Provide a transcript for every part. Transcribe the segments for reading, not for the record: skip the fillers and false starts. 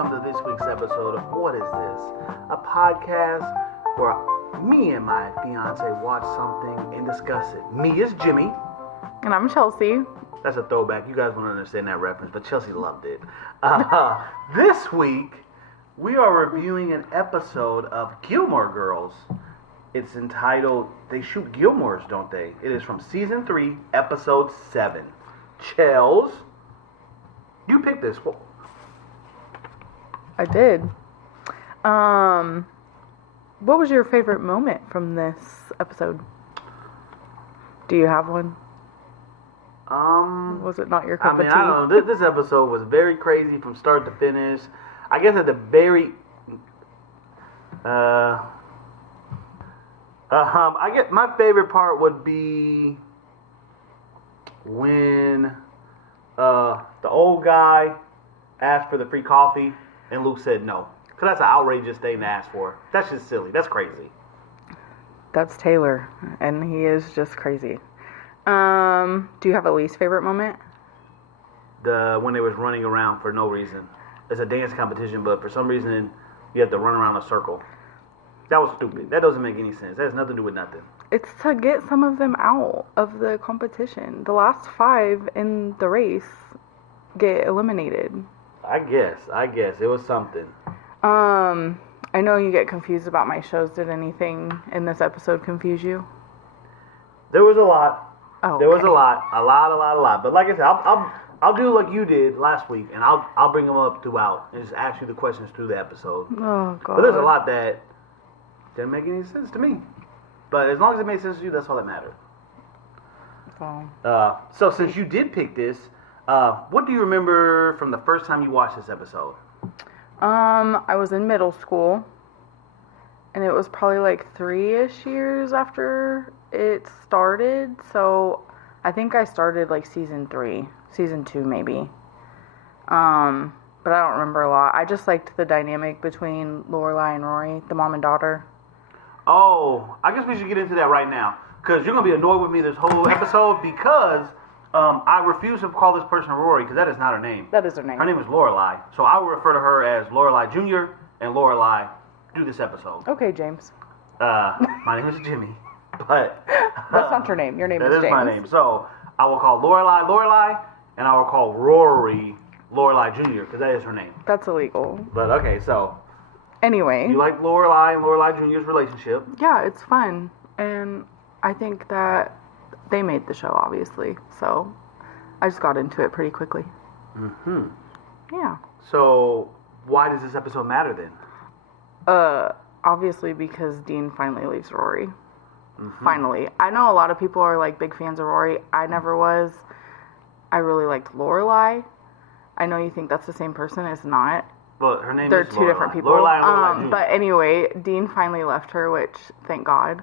welcome to this week's episode of What Is This? A podcast where me and my fiance watch something and discuss it. Me is Jimmy. And I'm Chelsea. That's a throwback. You guys won't understand that reference, but Chelsea loved it. This week, we are reviewing an episode of Gilmore Girls. It's entitled, They Shoot Gilmores, Don't They? It is from Season 3, Episode 7. Chels, you picked this. I did. What was your favorite moment from this episode? Do you have one? Was it not your cup of tea? I don't know. This episode was very crazy from start to finish. I guess at the very... I guess my favorite part would be when the old guy asked for the free coffee and Luke said no. Because that's an outrageous thing to ask for. That's just silly. That's crazy. That's Taylor, and he is just crazy. Do you have a least favorite moment? When they was running around for no reason. It's a dance competition, but for some reason you have to run around a circle. That was stupid. That doesn't make any sense. That has nothing to do with nothing. It's to get some of them out of the competition. The last 5 in the race get eliminated. I guess. It was something. I know you get confused about my shows. Did anything in this episode confuse you? There was a lot. Oh, there was a lot. But like I said, I'll do like you did last week, and I'll bring them up throughout and just ask you the questions through the episode. Oh God. But there's a lot that didn't make any sense to me. But as long as it made sense to you, that's all that mattered. Oh. So since you did pick this, what do you remember from the first time you watched this episode? I was in middle school, and it was probably like 3-ish years after it started, so I think I started like season 2 maybe. But I don't remember a lot. I just liked the dynamic between Lorelai and Rory, the mom and daughter. Oh, I guess we should get into that right now, because you're going to be annoyed with me this whole episode, because I refuse to call this person Rory, because that is not her name. That is her name. Her name is Lorelai, so I will refer to her as Lorelai Jr. and Lorelai through this episode. Okay, James. My name is Jimmy, but... That's not your name. Your name is James. That is my name. So, I will call Lorelai, and I will call Rory Lorelai Jr., because that is her name. That's illegal. But, okay, so... Anyway. You like Lorelai and Lorelai Jr.'s relationship? Yeah, it's fun. And I think that they made the show, obviously. So, I just got into it pretty quickly. Mm-hmm. Yeah. So, why does this episode matter then? Obviously because Dean finally leaves Rory. Mm-hmm. Finally. I know a lot of people are like big fans of Rory. I never was. I really liked Lorelai. I know you think that's the same person. It's not. But her name They're is Lorelai. two different people. Lorelai and Lorelai Jr. But anyway, Dean finally left her, which, thank God.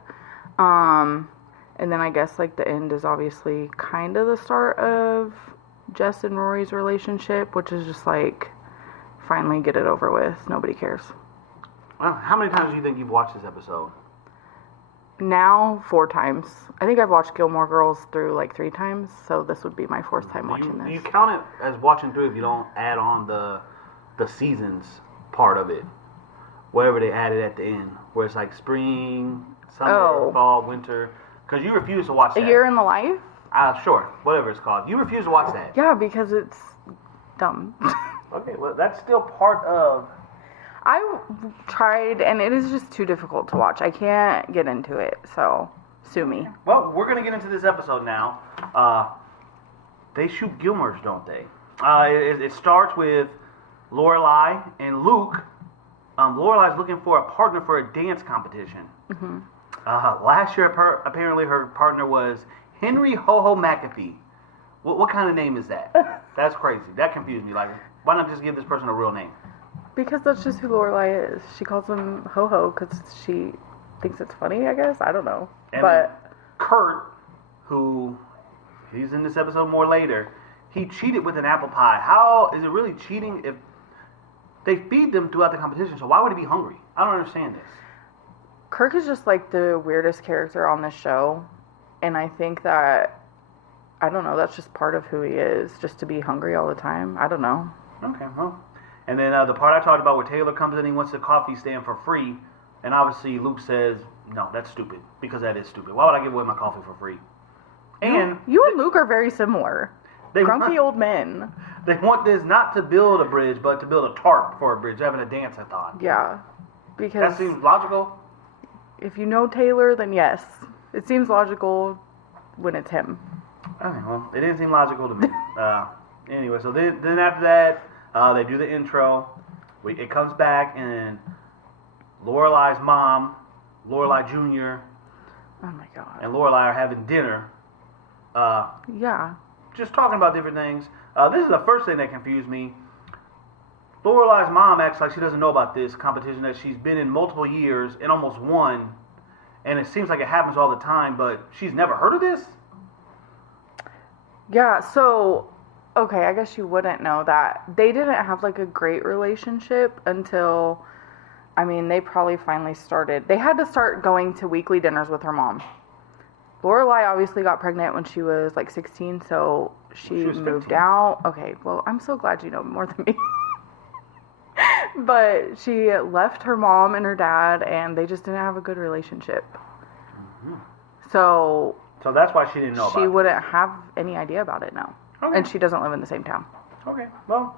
And then I guess like the end is obviously kind of the start of Jess and Rory's relationship, which is just like, finally get it over with. Nobody cares. Well, how many times do you think you've watched this episode? Now, 4 times. I think I've watched Gilmore Girls through like 3 times, so this would be my 4th time watching this. You count it as watching through if you don't add on the seasons part of it. Whatever they added at the end, where it's like spring, summer, fall, winter. Because you refuse to watch that. A Year in the Life? Sure. Whatever it's called. You refuse to watch that. Yeah, because it's dumb. Okay, well, that's still part of... I tried, and it is just too difficult to watch. I can't get into it, so sue me. Well, we're going to get into this episode now. They shoot Gilmores, don't they? It starts with Lorelai and Luke. Lorelai's looking for a partner for a dance competition. Mm-hmm. Last year, apparently her partner was Henry Ho-Ho McAfee. What kind of name is that? That's crazy. That confused me. Like, why not just give this person a real name? Because that's just who Lorelai is. She calls him Ho-Ho because she thinks it's funny, I guess. I don't know. And but Kurt, who he's in this episode more later, he cheated with an apple pie. How is it really cheating if they feed them throughout the competition? So why would he be hungry? I don't understand this. Kirk is just like the weirdest character on this show. And I think that, I don't know, that's just part of who he is. Just to be hungry all the time. I don't know. Okay, well, And then the part I talked about where Taylor comes in and he wants the coffee stand for free. And obviously Luke says, no, that's stupid. Because that is stupid. Why would I give away my coffee for free? And you and Luke are very similar. Grumpy old men. They want this not to build a bridge, but to build a tarp for a bridge, having a dance-a-thon. Yeah. Because that seems logical. If you know Taylor, then yes. It seems logical when it's him. Okay, well, it didn't seem logical to me. Anyway, so then after that, they do the intro. It comes back, and Lorelai's mom, Lorelai Jr., oh my God, and Lorelai are having dinner. Yeah. Just talking about different things. This is the first thing that confused me. Lorelai's mom acts like she doesn't know about this competition that she's been in multiple years and almost won. And it seems like it happens all the time, but she's never heard of this? Yeah, so, okay, I guess you wouldn't know that. They didn't have, like, a great relationship until, I mean, they probably finally started. They had to start going to weekly dinners with her mom. Lorelai obviously got pregnant when she was, like, 16, so she moved out. Okay, well, I'm so glad you know more than me. But she left her mom and her dad, and they just didn't have a good relationship. Mm-hmm. So that's why she didn't know about it. She wouldn't have any idea about it now. Okay. And she doesn't live in the same town. Okay. Well,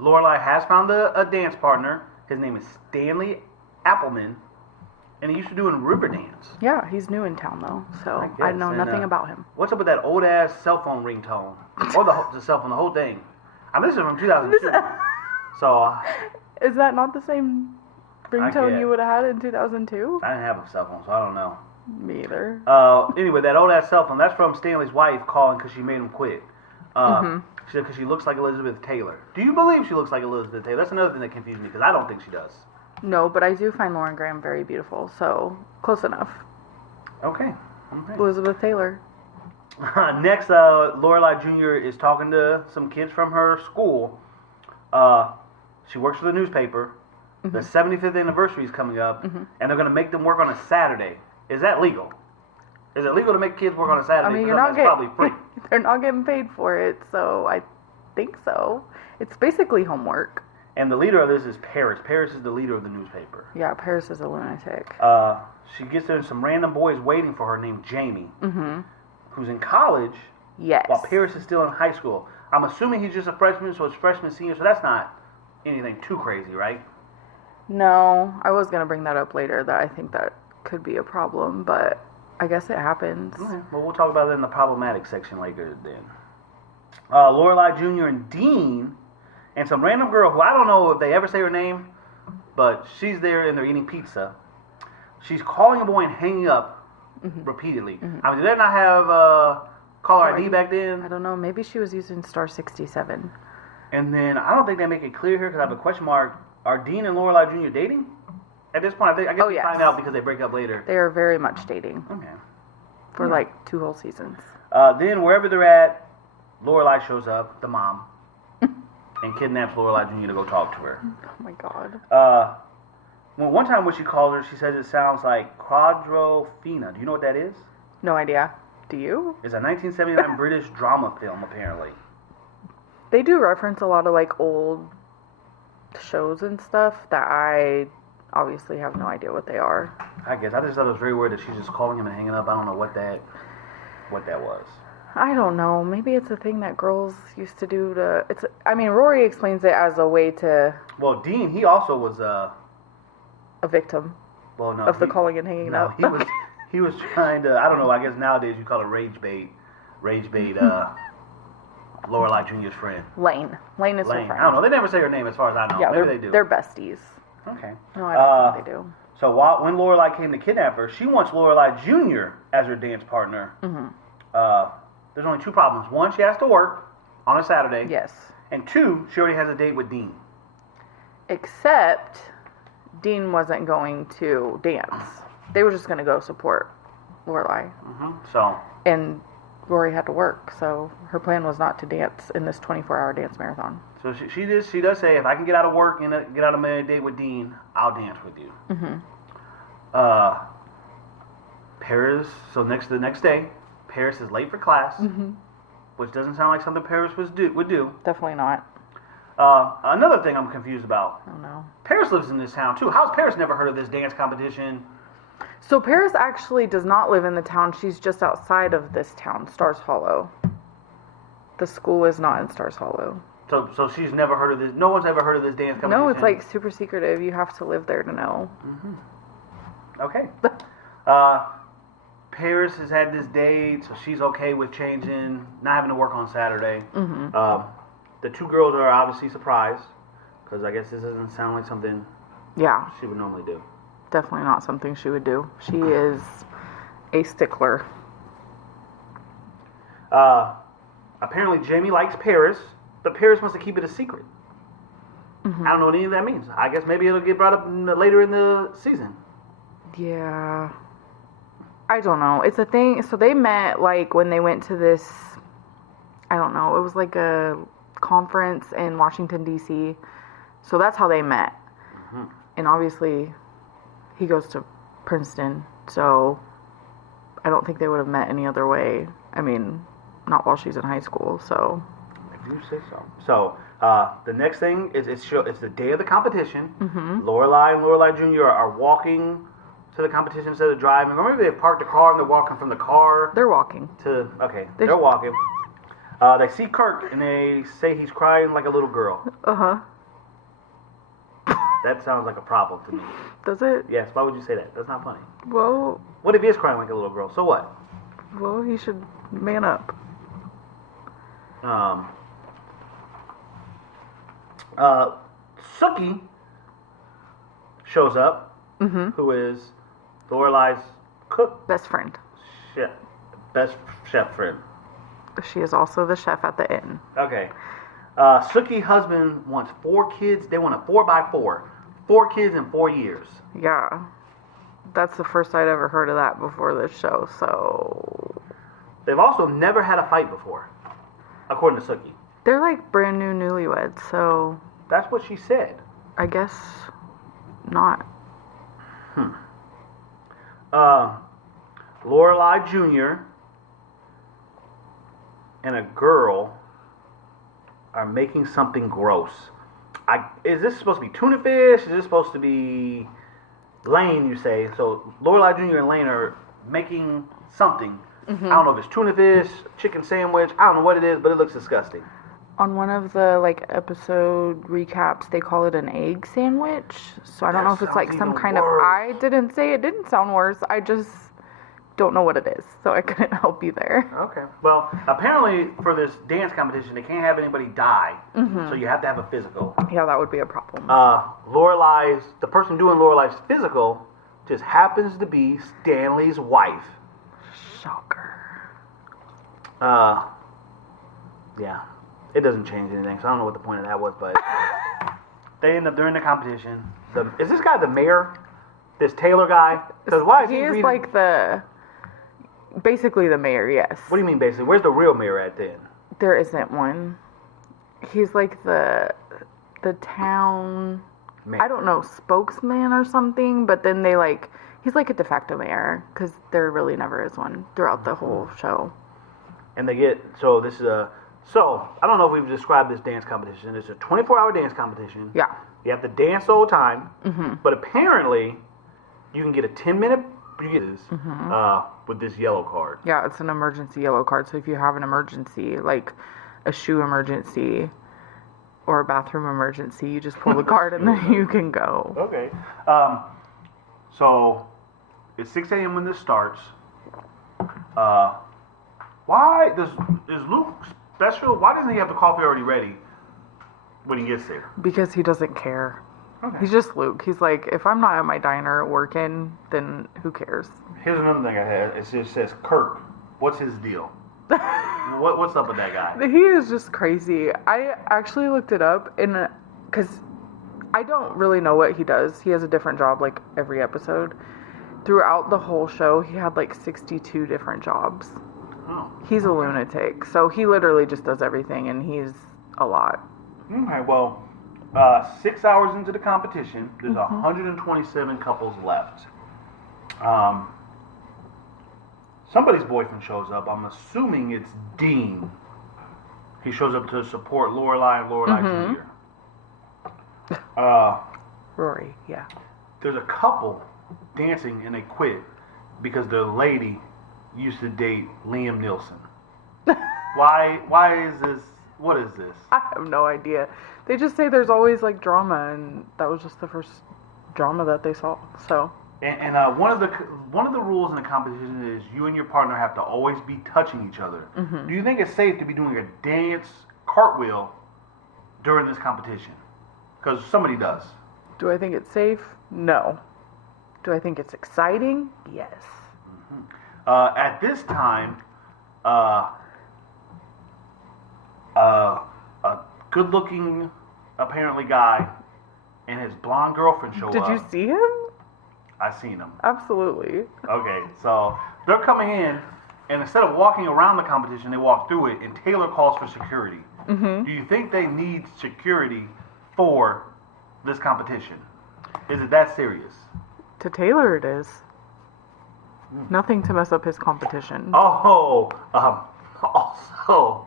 Lorelai has found a dance partner. His name is Stanley Appleman, and he used to do in Riverdance. Yeah, he's new in town, though, so I know nothing about him. What's up with that old-ass cell phone ringtone? Or the cell phone, the whole thing. I mean, this is from 2002. So... Is that not the same ringtone you would have had in 2002? I didn't have a cell phone, so I don't know. Me either. Anyway, that old-ass cell phone, that's from Stanley's wife calling because she made him quit. She said because she looks like Elizabeth Taylor. Do you believe she looks like Elizabeth Taylor? That's another thing that confused me because I don't think she does. No, but I do find Lauren Graham very beautiful, so close enough. Okay. Elizabeth Taylor. Next, Lorelai Jr. is talking to some kids from her school. She works for the newspaper. Mm-hmm. The 75th anniversary is coming up, and they're going to make them work on a Saturday. Is that legal? Is it legal to make kids work on a Saturday? I mean, probably free. They're not getting paid for it, so I think so. It's basically homework. And the leader of this is Paris. Paris is the leader of the newspaper. Yeah, Paris is a lunatic. She gets there and some random boy is waiting for her named Jamie, who's in college. Yes. While Paris is still in high school. I'm assuming he's just a freshman, so it's freshman, senior, so that's not anything too crazy, right? No, I was going to bring that up later, that I think that could be a problem, but I guess it happens. Okay. Well, we'll talk about it in the problematic section later then. Lorelai Jr. and Dean and some random girl who I don't know if they ever say her name, but she's there and they're eating pizza. She's calling a boy and hanging up repeatedly. I mean, did they not have caller ID back then? I don't know. Maybe she was using star 67. And then, I don't think they make it clear here because I have a question mark. Are Dean and Lorelai Jr. dating? At this point, I guess we find out because they break up later. They are very much dating. Okay. For like 2 whole seasons. Then, wherever they're at, Lorelai shows up, the mom, and kidnaps Lorelai Jr. to go talk to her. Oh my God. One time when she calls her, she says it sounds like quadrophenia. Do you know what that is? No idea. Do you? It's a 1979 British drama film, apparently. They do reference a lot of like old shows and stuff that I obviously have no idea what they are. I guess I just thought it was very weird that she's just calling him and hanging up. I don't know what that was. I don't know. Maybe it's a thing that girls used to do to. I mean, Rory explains it as a way to. Well, Dean, he also was a victim. Well, no, of the calling and hanging up. He was trying to. I don't know. I guess nowadays you call it rage bait. Lorelai Jr.'s friend. Lane is her friend. I don't know. They never say her name as far as I know. Yeah, maybe they do. They're besties. Okay. No, I don't think they do. So when Lorelai came to kidnap her, she wants Lorelai Jr. as her dance partner. There's only 2 problems. 1, she has to work on a Saturday. Yes. And 2, she already has a date with Dean. Except Dean wasn't going to dance. They were just going to go support Lorelai. And Rory had to work, so her plan was not to dance in this 24-hour dance marathon. So she does say, if I can get out of work and get out of my date with Dean, I'll dance with you. Paris. So the next day, Paris is late for class, which doesn't sound like something Paris would do. Definitely not. Another thing I'm confused about. I don't know. Paris lives in this town too. How's Paris never heard of this dance competition? So Paris actually does not live in the town. She's just outside of this town, Stars Hollow. The school is not in Stars Hollow. So she's never heard of this. No one's ever heard of this dance competition. No, it's like super secretive. You have to live there to know. Okay. Paris has had this date, so she's okay with changing, not having to work on Saturday. The two girls are obviously surprised because I guess this doesn't sound like something she would normally do. Definitely not something she would do. She is a stickler. Apparently Jamie likes Paris, but Paris wants to keep it a secret. I don't know what any of that means. I guess maybe it'll get brought up later in the season. Yeah. I don't know. It's a thing. So they met like when they went to this, I don't know, it was like a conference in Washington, D.C. So that's how they met. And obviously he goes to Princeton, so I don't think they would have met any other way. I mean, not while she's in high school, so. If you say so. So, the next thing is it's the day of the competition. Lorelai and Lorelai Jr. are walking to the competition instead of driving. Or maybe they've parked the car and they're walking from the car. They're walking. They're walking. They see Kirk and they say he's crying like a little girl. That sounds like a problem to me. Does it? Yes, why would you say that? That's not funny. Well. What if he is crying like a little girl? So what? Well, he should man up. Sookie shows up, who is Lorelai's cook. Best friend. Best chef friend. She is also the chef at the inn. Okay. Sookie's husband wants 4 kids. They want a 4x4. 4 kids in 4 years. Yeah. That's the first I'd ever heard of that before this show, so. They've also never had a fight before, according to Sookie. They're like brand new newlyweds, so. That's what she said. I guess not. Lorelai Jr. and a girl are making something gross. Is this supposed to be tuna fish? Is this supposed to be Lane, you say? So Lorelai Jr. and Lane are making something. I don't know if it's tuna fish, chicken sandwich. I don't know what it is, but it looks disgusting. On one of the episode recaps, they call it an egg sandwich. So I don't know if it's like some kind of. I didn't say it didn't sound worse. I just don't know what it is, so I couldn't help you there. Okay. Well, apparently for this dance competition, they can't have anybody die, so you have to have a physical. Yeah, that would be a problem. The person doing Lorelai's physical just happens to be Stanley's wife. Shocker. Yeah. It doesn't change anything, so I don't know what the point of that was, but they end up during the competition. Is this guy the mayor? This Taylor guy? Because why is he is reading? Like basically the mayor, yes. What do you mean basically? Where's the real mayor at then? There isn't one. He's like the town, mayor. I don't know, spokesman or something, but then he's like a de facto mayor, because there really never is one throughout the whole show. And So, I don't know if we've described this dance competition. It's a 24-hour dance competition. Yeah. You have to dance the whole time. But apparently, you can get a 10-minute with this yellow card. Yeah, it's an emergency yellow card. So if you have an emergency, like a shoe emergency or a bathroom emergency, you just pull the card and then you can go. Okay. So, it's 6 a.m. when this starts. Why is Luke special? Why doesn't he have the coffee already ready when he gets there? Because he doesn't care. Okay. He's just Luke. He's like, if I'm not at my diner working, then who cares? Here's another thing I had. It just says, Kirk, what's his deal? What's up with that guy? He is just crazy. I actually looked it up, because I don't really know what he does. He has a different job like every episode. Throughout the whole show, he had like 62 different jobs. Oh. He's a lunatic. So he literally just does everything, and he's a lot. Okay, well, 6 hours into the competition, there's 127 couples left. Somebody's boyfriend shows up. I'm assuming it's Dean. He shows up to support Lorelai and Lorelai Jr. Uh, Rory, yeah. there's a couple dancing and they quit because the lady used to date Liam Neeson. Why is this? What is this? I have no idea. They just say there's always like drama, and that was just the first drama that they saw. So. And one of the rules in the competition is you and your partner have to always be touching each other. Mm-hmm. Do you think it's safe to be doing a dance cartwheel during this competition? Because somebody does. Do I think it's safe? No. Do I think it's exciting? Yes. Mm-hmm. At this time, a good-looking, apparently guy, and his blonde girlfriend show up. Did you see him? I seen him. Absolutely. Okay, so they're coming in, and instead of walking around the competition, they walk through it, and Taylor calls for security. Mm-hmm. Do you think they need security for this competition? Is it that serious? To Taylor, it is. Nothing to mess up his competition. Oh, also,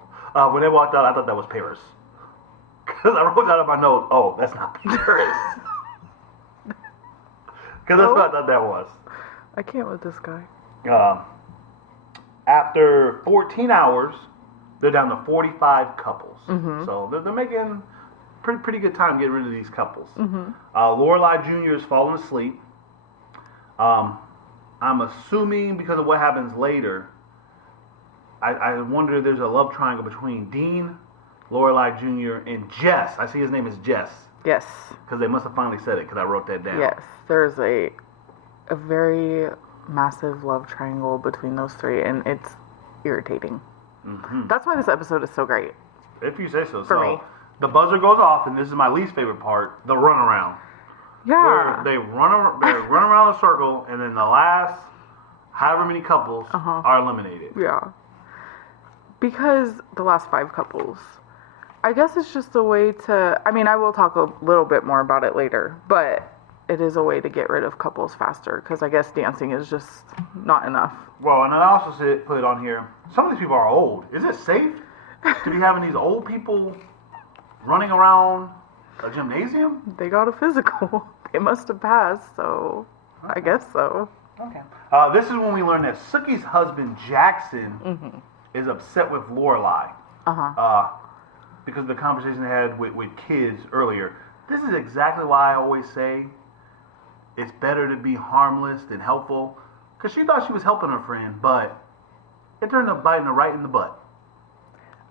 when they walked out, I thought that was Paris. Because I wrote down on my notes, oh, that's not Paris. Because that's what I thought that was. I can't with this guy. After 14 hours, they're down to 45 couples. Mm-hmm. So they're making pretty good time getting rid of these couples. Mm-hmm. Lorelai Jr. is falling asleep. I'm assuming because of what happens later, I wonder if there's a love triangle between Dean, Lorelai Jr., and Jess. I see his name is Jess. Yes. Because they must have finally said it because I wrote that down. Yes. There's a very massive love triangle between those three, and it's irritating. Mm-hmm. That's why this episode is so great. If you say so. For me. The buzzer goes off, and this is my least favorite part, the runaround. Yeah. Where they run around a circle, and then the last however many couples are eliminated. Yeah. Because the last 5 couples, I guess it's just a way to, I mean, I will talk a little bit more about it later, but it is a way to get rid of couples faster, because I guess dancing is just not enough. Well, and I also put it on here, some of these people are old. Is it safe to be having these old people running around a gymnasium? They got a physical. They must have passed, so I guess so. Okay. This is when we learn that Sookie's husband, Jackson, is upset with Lorelai. Because of the conversation they had with kids earlier. This is exactly why I always say it's better to be harmless than helpful. Because she thought she was helping her friend, but it turned up biting her right in the butt.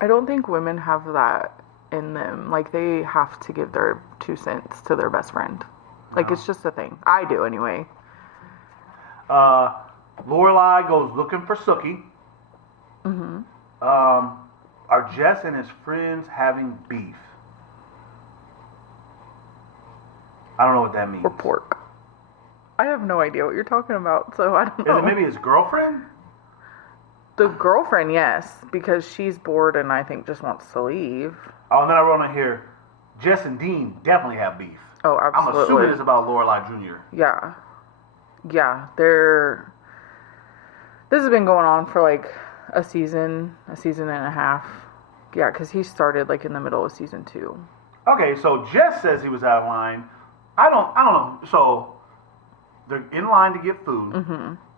I don't think women have that in them. Like, they have to give their 2 cents to their best friend. Like, it's just a thing. I do, anyway. Lorelai goes looking for Sookie. Are Jess and his friends having beef? I don't know what that means. Or pork. I have no idea what you're talking about, so I don't know. Is it maybe his girlfriend? The girlfriend, yes, because she's bored and I think just wants to leave. Oh, and then I wrote on here, Jess and Dean definitely have beef. Oh, absolutely. I'm assuming it's about Lorelai Jr. Yeah. Yeah, this has been going on for like a season and a half. Yeah, because he started like in the middle of season 2. Okay, so Jess says he was out of line. I don't know. So they're in line to get food.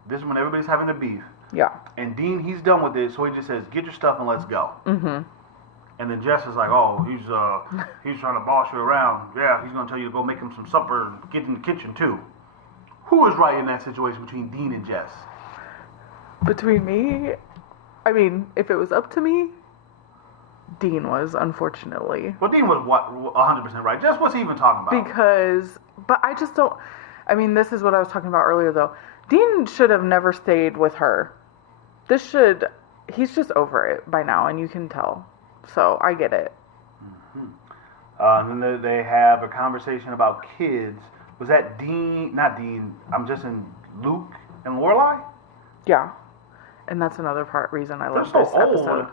This is when everybody's having their beef. Yeah. And Dean, he's done with it, so he just says, "Get your stuff and let's go." And then Jess is like, "Oh, he's trying to boss you around. Yeah, he's gonna tell you to go make him some supper and get in the kitchen too." Who is right in that situation between Dean and Jess? Between me, I mean, if it was up to me, Dean was, unfortunately. Well, Dean was 100% right. Jess, what's he even talking about? But I just don't, I mean, this is what I was talking about earlier, though. Dean should have never stayed with her. He's just over it by now, and you can tell. So, I get it. And then they have a conversation about kids. Was that Dean, not Dean, I'm just in Luke and Lorelai? Yeah. And that's another reason I love They're this so episode. old.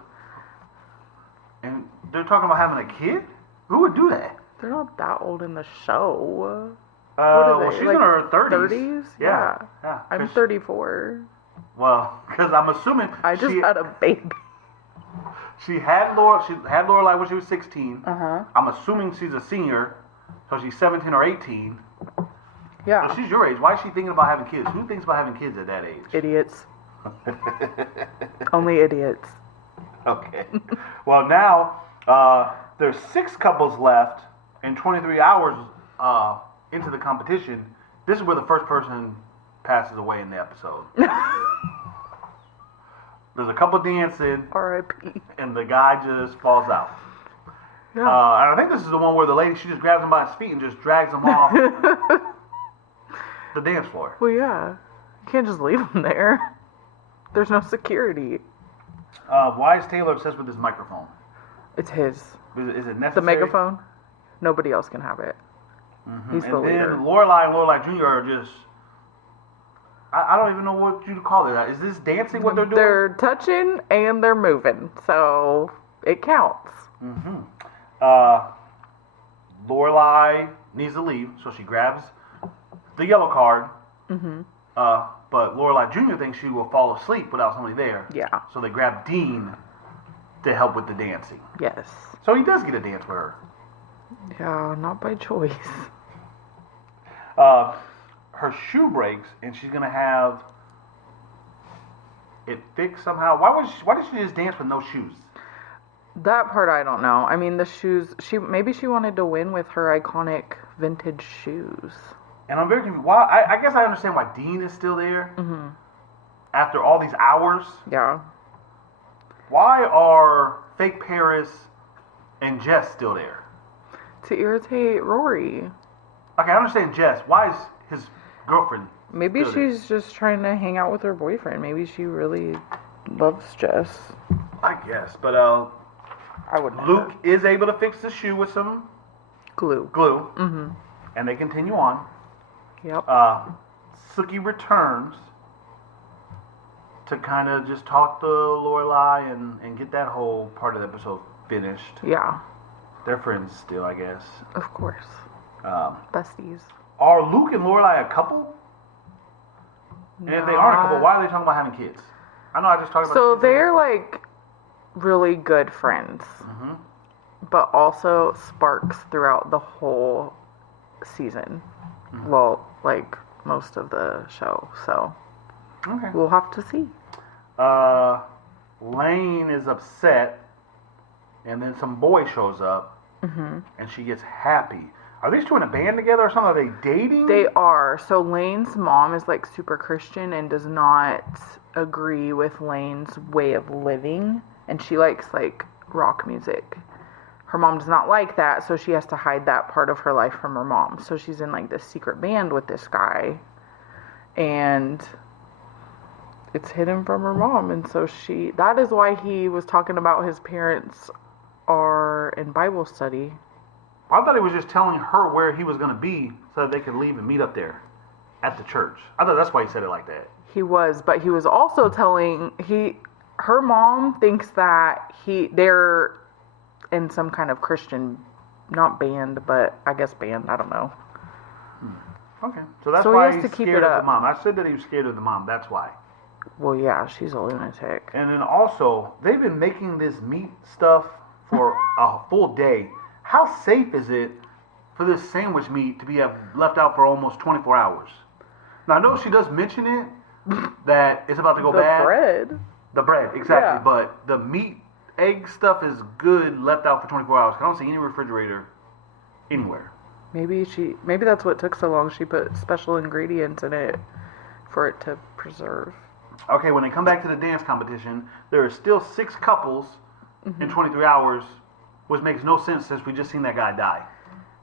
And they're talking about having a kid? Who would do that? They're not that old in the show. Well, she's in her 30s. 30s? Yeah. I'm 34. Well, because I'm assuming I just had a baby. She had Lorelai when she was 16. Uh-huh. I'm assuming she's a senior, So she's 17 or 18. Yeah. So she's your age. Why is she thinking about having kids? Who thinks about having kids at that age? Idiots. Only idiots. Okay. Well, now there's 6 couples left and 23 hours into the competition. This is where the first person passes away in the episode. There's a couple dancing. R.I.P. And the guy just falls out. Yeah. And I think this is the one where the lady, she just grabs him by his feet and just drags him off the dance floor. Well, yeah. You can't just leave him there. There's no security. Why is Taylor obsessed with this microphone? It's his. Is it necessary? The megaphone? Nobody else can have it. Mm-hmm. He's the leader. And then Lorelai and Lorelai Jr. are just... I don't even know what you to call it. Is this dancing what they're doing? They're touching and they're moving. So it counts. Mm-hmm. Lorelai needs to leave, so she grabs the yellow card. Mm-hmm. But Lorelai Jr. thinks she will fall asleep without somebody there. Yeah. So they grab Dean to help with the dancing. Yes. So he does get a dance with her. Yeah, not by choice. Her shoe breaks, and she's gonna have it fixed somehow. Why did she just dance with no shoes? That part I don't know. I mean, the shoes. Maybe she wanted to win with her iconic vintage shoes. And I'm very confused. Why? I guess I understand why Dean is still there after all these hours. Yeah. Why are fake Paris and Jess still there? To irritate Rory. Okay, I understand Jess. Why is his girlfriend? Maybe she's just trying to hang out with her boyfriend. Maybe she really loves Jess. I guess, but I wouldn't. Luke is able to fix the shoe with some glue. Mm-hmm. And they continue on. Yep. Sookie returns to kind of just talk to Lorelai and get that whole part of the episode finished. Yeah. They're friends still, I guess. Of course. Besties. Are Luke and Lorelai a couple? And if they aren't a couple, why are they talking about having kids? I know I just talked about. So they're like really good friends, but also sparks throughout the whole season. Well, like most of the show. So we'll have to see. Lane is upset, and then some boy shows up, and she gets happy. Are these two in a band together or something? Are they dating? They are. So Lane's mom is like super Christian and does not agree with Lane's way of living. And she likes like rock music. Her mom does not like that, so she has to hide that part of her life from her mom. So she's in like this secret band with this guy. And it's hidden from her mom. And so that is why he was talking about his parents are in Bible study. I thought he was just telling her where he was going to be so that they could leave and meet up there at the church. I thought that's why he said it like that. He was, but he was also telling her mom thinks that they're in some kind of Christian, not band, but I guess band. I don't know. Okay, so that's why he's scared of the mom. I said that he was scared of the mom. That's why. Well, yeah, she's a lunatic. And then also, they've been making this meat stuff for a full day. How safe is it for this sandwich meat to be left out for almost 24 hours? Now, I know she does mention it, that it's about to go bad. The bread, exactly. Yeah. But the meat, egg stuff is good left out for 24 hours. I don't see any refrigerator anywhere. Maybe that's what took so long. She put special ingredients in it for it to preserve. Okay, when they come back to the dance competition, there are still 6 couples in 23 hours, which makes no sense since we just seen that guy die.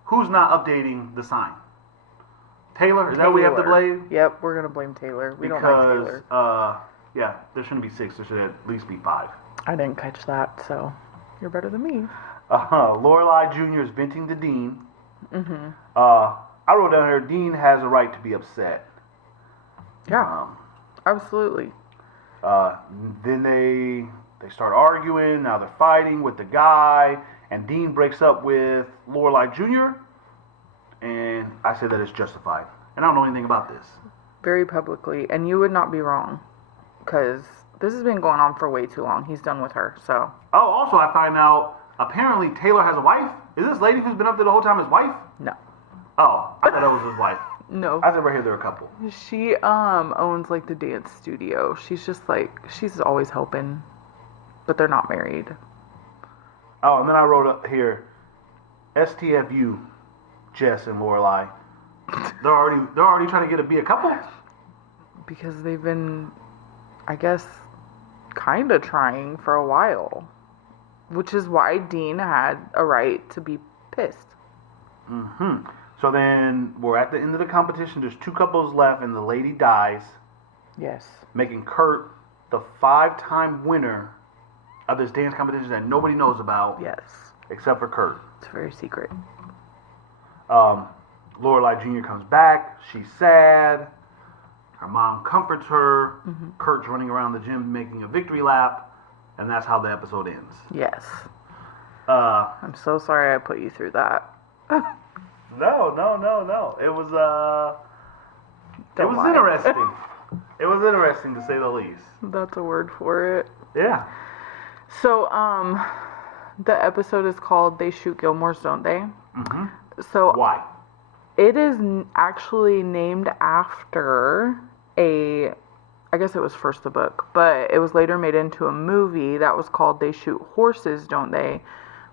Who's not updating the sign? Taylor? Is that what we have to blame? Yep, we're going to blame Taylor. We don't like Taylor. Yeah, there shouldn't be 6. There should at least be 5. I didn't catch that, so you're better than me. Lorelai Jr. is venting to Dean. I wrote down here, Dean has a right to be upset. Yeah, absolutely. Then they start arguing. Now they're fighting with the guy. And Dean breaks up with Lorelai Jr. And I say that it's justified. And I don't know anything about this. Very publicly. And you would not be wrong. Because this has been going on for way too long. He's done with her, so. Oh, also I find out, apparently Taylor has a wife. Is this lady who's been up there the whole time his wife? No. Oh, I thought that was his wife. No. I said right here they're a couple. She owns like the dance studio. She's just like, she's always helping, but they're not married. Oh, and then I wrote up here, STFU, Jess and Lorelai. They're already trying to be a couple. Because they've been, I guess, kind of trying for a while, which is why Dean had a right to be pissed. Mm-hmm. So then we're at the end of the competition. There's 2 couples left, and the lady dies. Yes. Making Kurt the 5-time winner of this dance competition that nobody knows about. Yes. Except for Kurt. It's very secret. Lorelai Jr. comes back. She's sad. Her mom comforts her. Mm-hmm. Kurt's running around the gym making a victory lap. And that's how the episode ends. Yes. I'm so sorry I put you through that. No. It was interesting. It was interesting to say the least. That's a word for it. Yeah. So, the episode is called They Shoot Gilmores, Don't They? Mm-hmm. So why? It is actually named after I guess it was first a book, but it was later made into a movie that was called They Shoot Horses, Don't They?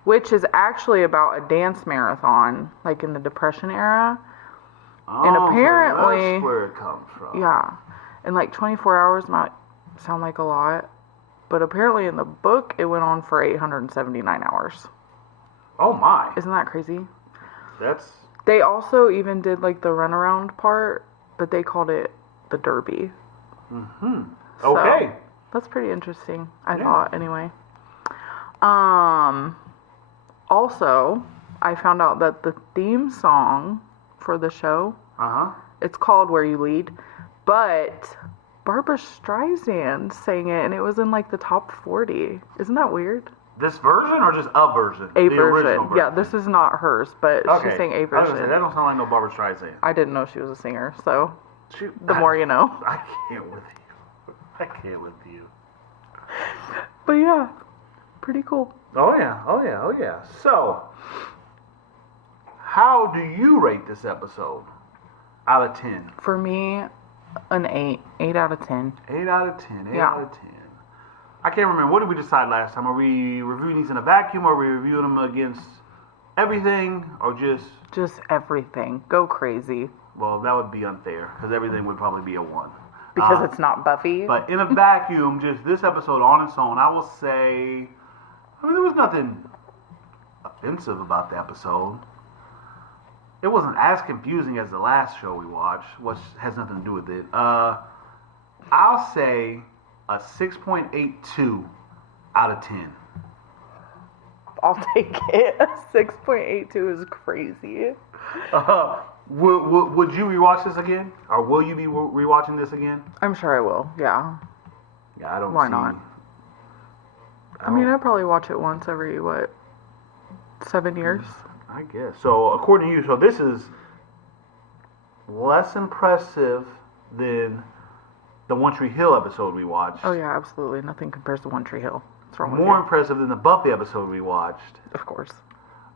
Which is actually about a dance marathon, like in the Depression era. Oh, and apparently, so that's where it comes from. Yeah. And like 24 hours might sound like a lot, but apparently in the book it went on for 879 hours. Oh my. Isn't that crazy? They also even did like the runaround part, but they called it the Derby. Mm-hmm. Okay. So, that's pretty interesting, I Yeah. thought, anyway. Also, I found out that the theme song for the show, it's called Where You Lead, but Barbara Streisand sang it, and it was in like the top 40. Isn't that weird? This version or just a version? A the version. Original version. Yeah, this is not hers, but Okay. she sang a I was version. gonna say, that don't sound like no Barbara Streisand. I didn't know she was a singer, so the more you know. I can't with you. But yeah, pretty cool. Oh yeah. So, how do you rate this episode out of 10? For me, an 8. 8 out of 10. 8 out of 10. 8 Yeah. out of 10. I can't remember. What did we decide last time? Are we reviewing these in a vacuum? Or are we reviewing them against everything? Or just... Just everything. Go crazy. Well, that would be unfair. Because everything would probably be a 1. Because it's not Buffy. But in a vacuum, just this episode on its own, I will say... I mean, there was nothing offensive about the episode. It wasn't as confusing as the last show we watched, which has nothing to do with it. I'll say a 6.82 out of 10. I'll take it. A 6.82 is crazy. Would you rewatch this again? Or will you be rewatching this again? I'm sure I will, yeah. Yeah, I don't Why see... not? I mean, I probably watch it once every, 7 years? I guess. So, according to you, so this is less impressive than the One Tree Hill episode we watched. Oh, yeah, absolutely. Nothing compares to One Tree Hill. What's wrong with More you? impressive than the Buffy episode we watched. Of course.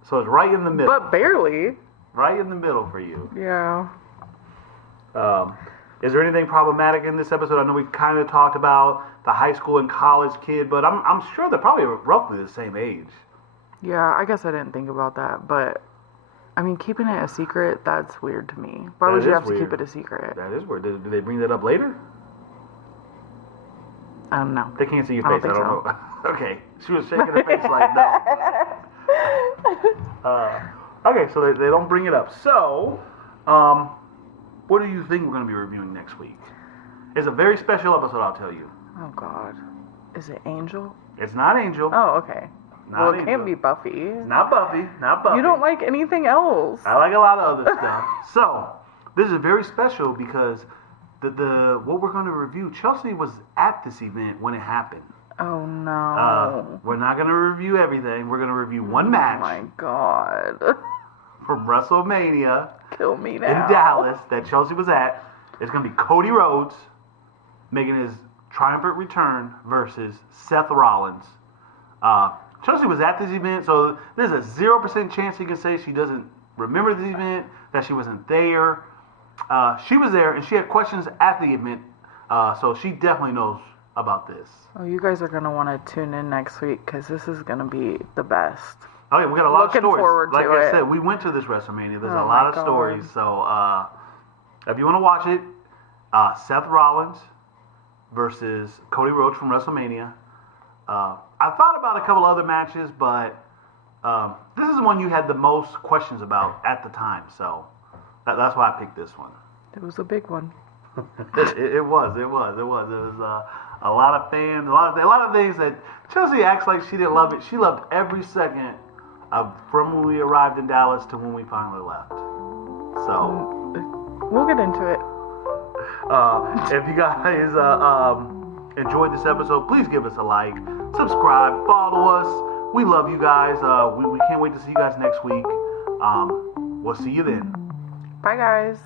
So it's right in the middle. But barely. Right in the middle for you. Yeah. Is there anything problematic in this episode? I know we kind of talked about the high school and college kid, but I'm sure they're probably roughly the same age. Yeah, I guess I didn't think about that, but I mean, keeping it a secret, that's weird to me. Why would you have to keep it a secret? That is weird. Did they bring that up later? I don't know. They can't see your I face. don't I think don't know. Okay. She was shaking her face like no. Okay, so they don't bring it up. So, what do you think we're going to be reviewing next week? It's a very special episode, I'll tell you. Oh, God. Is it Angel? It's not Angel. Oh, okay. Not well, it Angel. can't be Buffy. It's not Buffy. Not Buffy. You don't like anything else. I like a lot of other stuff. So, this is very special because the what we're going to review, Chelsea was at this event when it happened. Oh, no. We're not going to review everything. We're going to review one match. Oh, my God. From WrestleMania Kill me now. in Dallas that Chelsea was at. It's going to be Cody Rhodes making his triumphant return versus Seth Rollins. Chelsea was at this event, so there's a 0% chance you can say she doesn't remember the event, that she wasn't there. She was there, and she had questions at the event, so she definitely knows about this. Oh, you guys are going to want to tune in next week because this is going to be the best. Oh, yeah, we got a lot Looking of stories. forward like to I it. said, we went to this WrestleMania. There's Oh a lot my of God. stories. So if you want to watch it, Seth Rollins versus Cody Rhodes from WrestleMania. I thought about a couple other matches, but this is the one you had the most questions about at the time. So that's why I picked this one. It was a big one. It was. There was a lot of fans, a lot of things that Chelsea acts like she didn't love it. She loved every second from when we arrived in Dallas to when we finally left. So we'll get into it. if you guys enjoyed this episode, please give us a like, subscribe, follow us. We love you guys. We can't wait to see you guys next week. We'll see you then. Bye, guys.